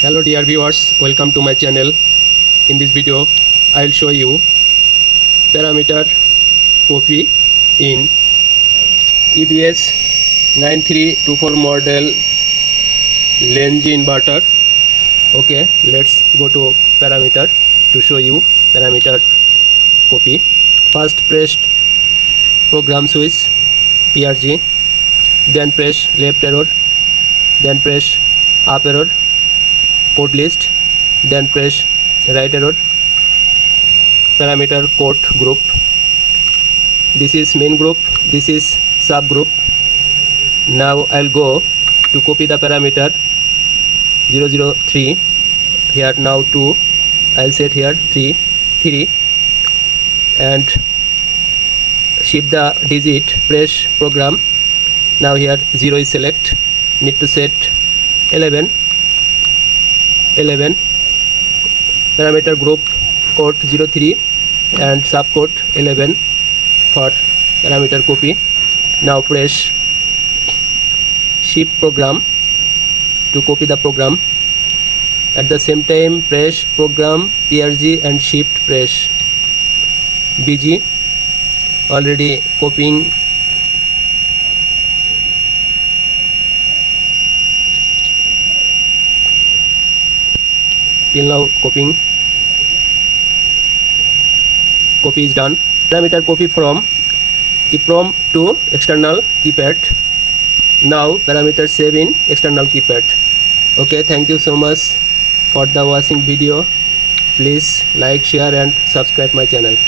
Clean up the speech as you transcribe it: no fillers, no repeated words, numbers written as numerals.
Hello dear viewers, welcome to my channel. In this video I'll show you parameter copy in EVS 9324 model Lenze inverter. Okay, let's go to parameter to show you parameter copy. First press program switch PRG, then press left arrow, then press up arrow, code list, then press right arrow, parameter code group. This is main group, this is subgroup. Now I'll go to copy the parameter 003 here. Now 2, I'll set here 3 and shift the digit, press program. Now here 0 is select, need to set 11, parameter group code 03 and subcode 11 for parameter copy. Now press shift program to copy the program. At the same time press program PRG and shift press BG. Already copying. Till now copying. Copy is done. Parameter copy from EEPROM to external keypad. Now parameter save in external keypad. Okay, thank you so much for the watching video. Please like, share and subscribe my channel.